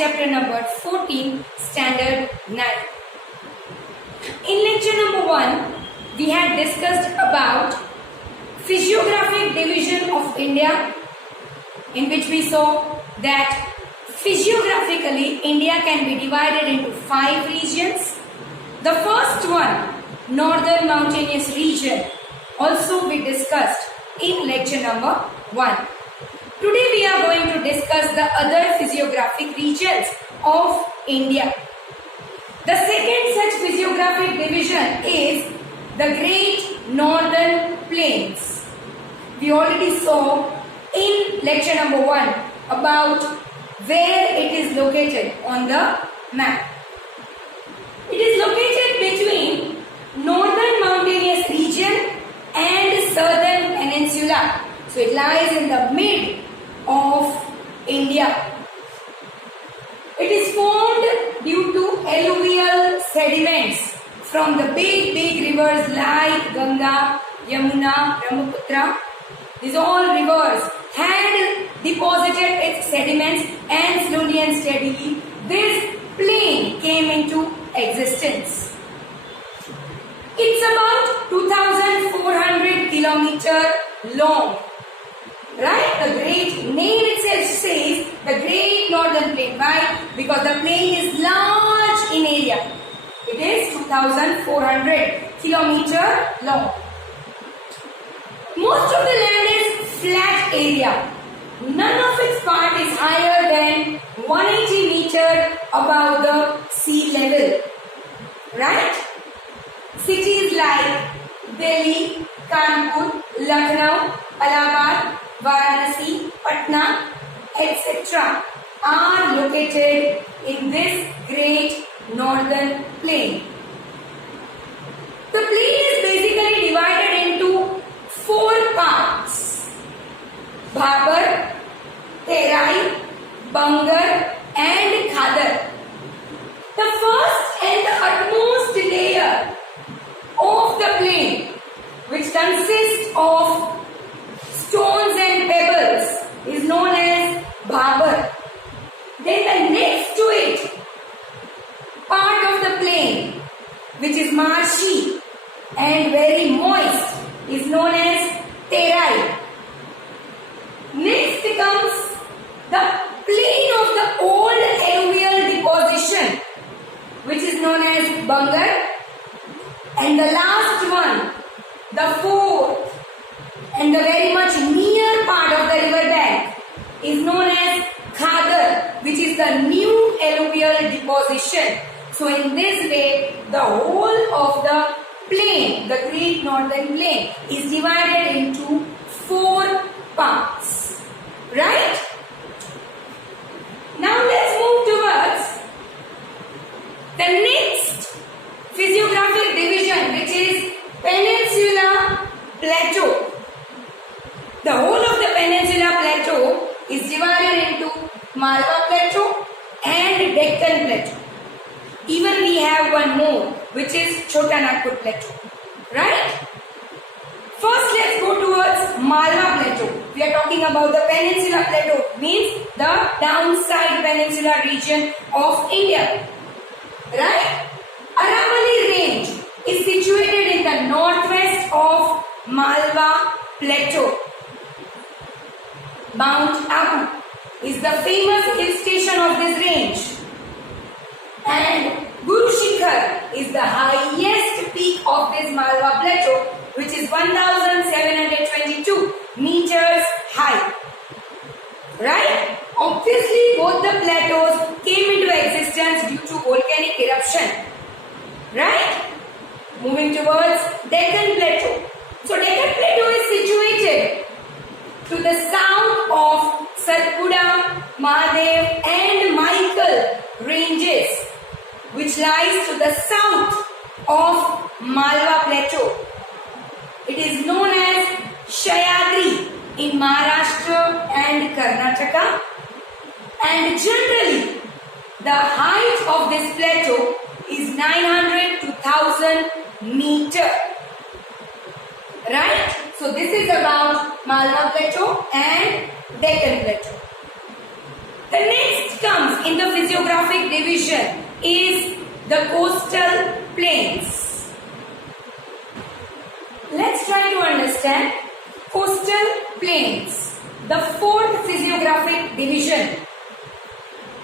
chapter number 14, standard 9. In lecture number 1, we had discussed about physiographic division of India, in which we saw that physiographically India can be divided into 5 regions. The first one, northern mountainous region, also we discussed in lecture number 1. Today we are going to discuss the other physiographic regions of India. The second such physiographic division is the Great Northern Plains. We already saw in lecture number 1 about where it is located on the map. It is located between northern mountainous region and southern peninsula. So it lies in the mid of India. It is formed due to alluvial sediments from the big rivers like Ganga, Yamuna, Brahmaputra. These all rivers had deposited its sediments, and slowly and steadily this plain came into existence. It's about 2,400 kilometers long. Right? The great name itself says the Great Northern Plain. Why? Because the plain is large in area. It is 2,400 kilometers long. Most of the land is flat area. None of its part is higher than 180 meters above the sea level. Right? Cities like Delhi, Kanpur, Lucknow, Allahabad, Varanasi, Patna, etc. are located in this Great Northern Plain. The plain is basically divided into 4 parts: Bhabar, Terai, Bangar and Khadar. The first and the utmost layer of the plain, which consists of stones and pebbles, is known as Bhabar. Then the next to it part of the plain, which is marshy and very moist, is known as Terai. Next comes the plain of the old alluvial deposition, which is known as Bangar. And the last one, the fourth and the very much near part of the river bank, is known as Khadar, which is the new alluvial deposition. So in this way, the whole of the plain, the Great Northern Plain, is divided into 4 parts. Right? Now let's move towards the next physiographic division, which is Peninsula Plateau. The whole of the Peninsula Plateau is divided into Malwa Plateau and Deccan Plateau. Even we have one more, which is Chota Nagpur Plateau. Right? First, let's go towards Malwa Plateau. We are talking about the Peninsula Plateau, means the downside peninsula region of India. Right? Aravalli Range is situated in the northwest of Malwa Plateau. Mount Abu is the famous hill station of this range, and Guru Shikhar is the highest peak of this Malwa Plateau, which is 1,722 meters high. Right? Obviously, both the plateaus came into existence due to volcanic eruption. Right? Moving towards Deccan Plateau. So Deccan Plateau is situated to the south of Satpura, Mahadev and Michael ranges, which lies to the south of Malwa Plateau. It is known as Sahyadri in Maharashtra and Karnataka, and generally the height of this plateau is 900 to 1000 meters. Right? So this is about Malwa Plateau and Deccan Plateau. The next comes in the physiographic division is the coastal plains. Let's try to understand coastal plains, the fourth physiographic division.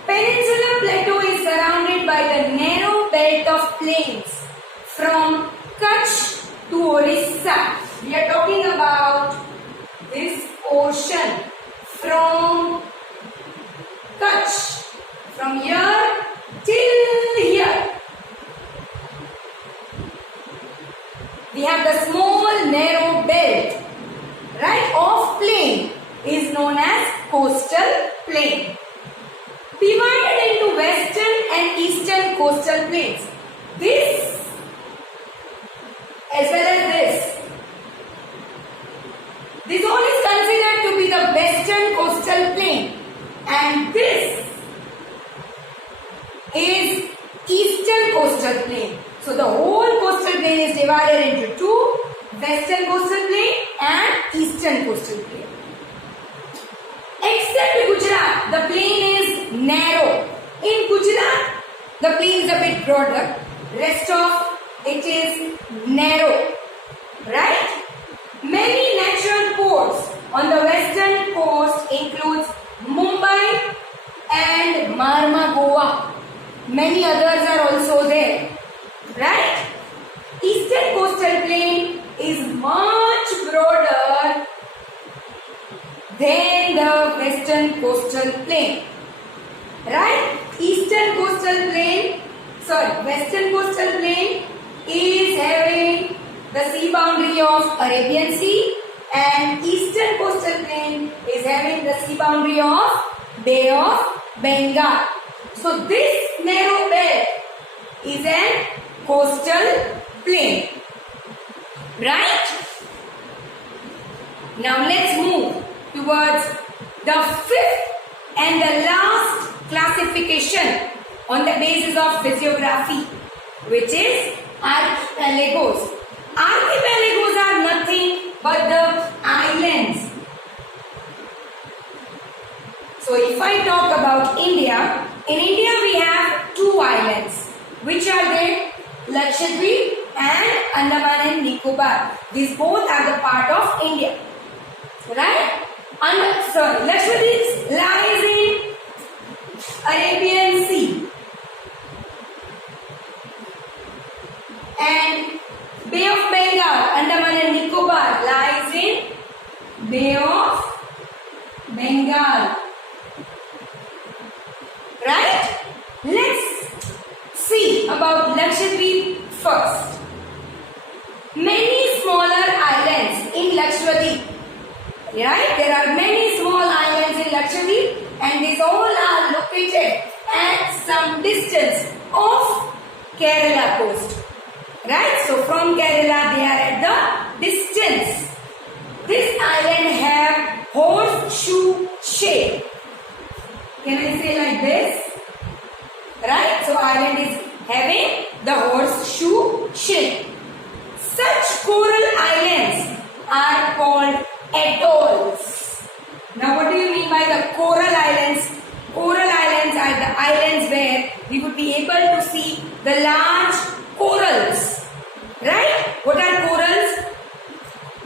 Peninsula Plateau is surrounded by the narrow belt of plains from Kutch to Orissa. We are talking about this ocean from Kutch, from here till here. We have the small narrow belt, right, of plain is known as coastal plain. Divided into western and eastern coastal plains. This as well as this. This all is considered to be the western coastal plain, and this is eastern coastal plain. So the whole coastal plain is divided into two, western coastal plain and eastern coastal plain. Except Gujarat, the plain is narrow. In Gujarat, the plain is a bit broader. Rest of it is narrow. Right? Many natural ports on the western coast includes Mumbai and Marma, Goa. Many others are also there. Right? Eastern coastal plain is much broader than the western coastal plain. Right? Western coastal plain is having the sea boundary of Arabian Sea, and eastern coastal plain is having the sea boundary of Bay of Bengal. So this narrow belt is an coastal plain. Right? Now let's move towards the fifth and the last classification on the basis of physiography, which is archipelagos. Archipelagos are nothing but the islands. So if I talk about India, in India we have two islands. Which are they? Lakshadweep and Andaman and Nicobar. These both are the part of India. Right? Lakshadweep lies in Arabian Sea. And Bay of Bengal, Andaman and Nicobar lies in Bay of Bengal. Right? Let's see about Lakshadweep first. Many smaller islands in Lakshadweep. Right? There are many small islands in Lakshadweep, and these all are located at some distance of Kerala coast. Right? So from Kerala they are at the distance. This island have horseshoe shape. Can I say like this? Right? So island is having the horseshoe shape. Such coral islands are called atolls. Now what do you mean by the coral islands? Coral islands are the islands where we would be able to see the large corals. Right? What are corals?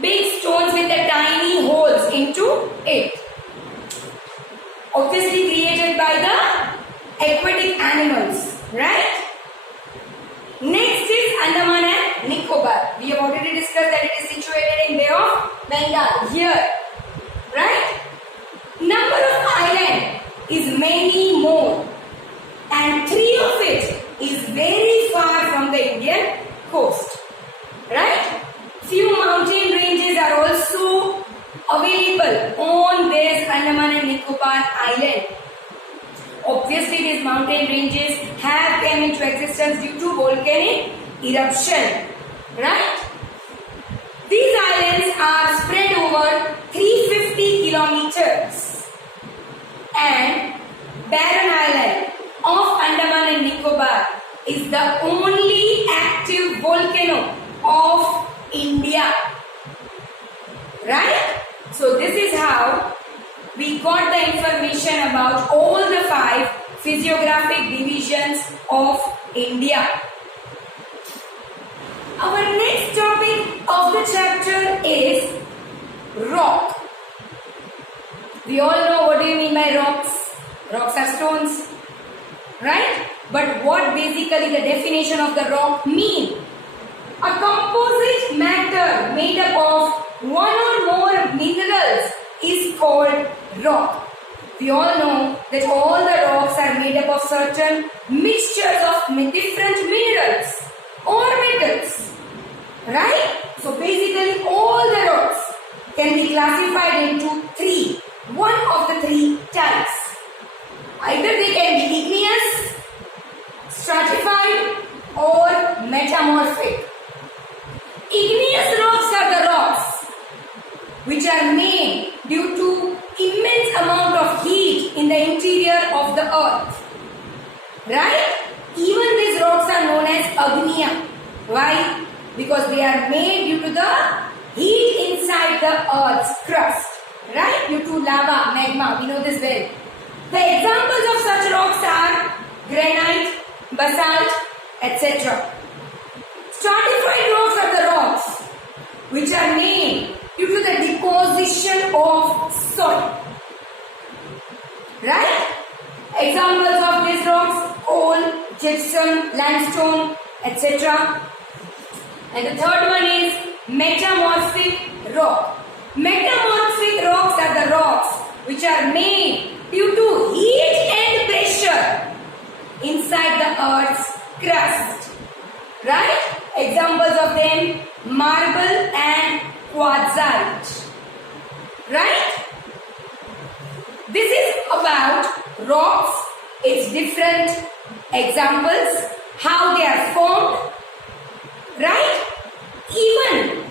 Big stones with the tiny holes into it. Obviously created by the aquatic animals. Right? Next is Andaman and Nicobar. We have already discussed that it is situated in Bay of Bengal. Here. Right? Number of islands is many more. And 3 of it is very far from the Indian coast. Right? Few mountain ranges are also available on this Andaman and Nicobar island. Obviously, these mountain ranges have come into existence due to volcanic eruption. Right? These islands are spread over 350 kilometers. And Barren Island of Andaman and Nicobar is the only active volcano of India. Right? So this is how we got the information about all the 5 physiographic divisions of India. Our next topic of the chapter is rock. We all know what do you mean by rocks. Rocks are stones, right? But what basically the definition of the rock mean? A composite matter made up of one or more minerals is called rock. We all know that all the rocks are made up of certain mixtures of different minerals or metals, right? So basically all the rocks can be classified into 3. One of the 3 types. Either they can be igneous, stratified or metamorphic. Igneous rocks are the rocks which are made due to immense amount of heat in the interior of the earth. Right? Even these rocks are known as Agniya. Why? Because they are made due to the heat inside the earth's crust. Right? Due to lava, magma. We know this well. The examples of such rocks are granite, basalt, etc. Stratified rocks are the rocks which are made due to the deposition of soil. Right? Examples of these rocks: coal, gypsum, limestone, etc. And the third one is metamorphic rock. Metamorphic rocks are the rocks which are made due to heat and pressure inside the earth's crust. Right? Examples of them: marble and quartzite. Right? This is about rocks, its different examples, how they are formed. Right? Even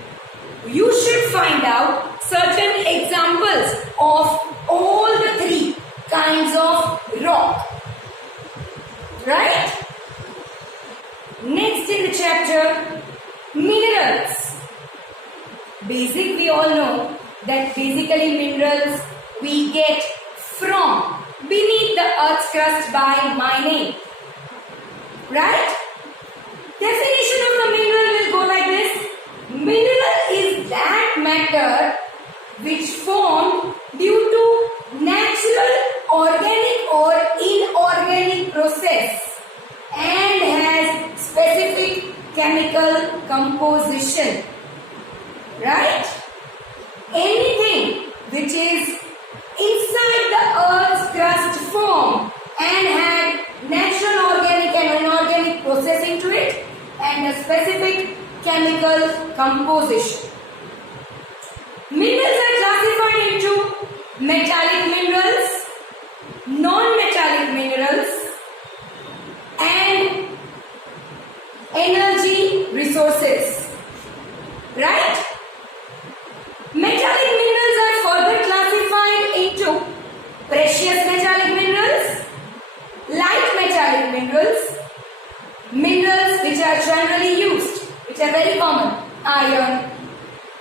you should find out certain examples of all the 3 kinds of rock. Right? Next in the chapter, minerals. Basic, we all know that basically minerals we get from beneath the earth's crust by mining. Right? Definition of the mineral will go like this. Mineral is that matter which formed due to natural, organic or inorganic process and has specific chemical composition. Right? Anything which is inside the earth's crust form and had natural, organic and inorganic process into it and a specific chemical composition. Minerals are classified into metallic minerals, non-metallic minerals and energy resources. Right? Metallic minerals are further classified into precious metallic minerals, light metallic minerals, minerals which are generally used, which are very common: iron,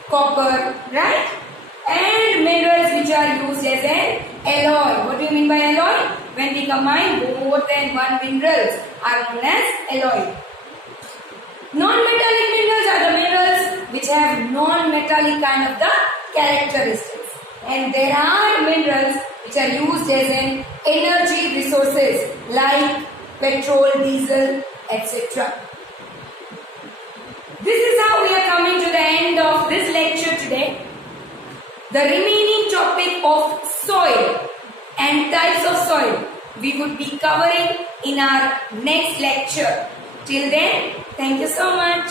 copper, right? And minerals which are used as an alloy. What do you mean by alloy? When we combine more than one minerals are known as alloy. Non-metallic minerals are the minerals which have non-metallic kind of the characteristics. And there are minerals which are used as an energy resources like petrol, diesel, etc. This is how we are coming to the end of this lecture today. The remaining topic of soil and types of soil we would be covering in our next lecture. Till then, thank you so much.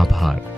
आभार।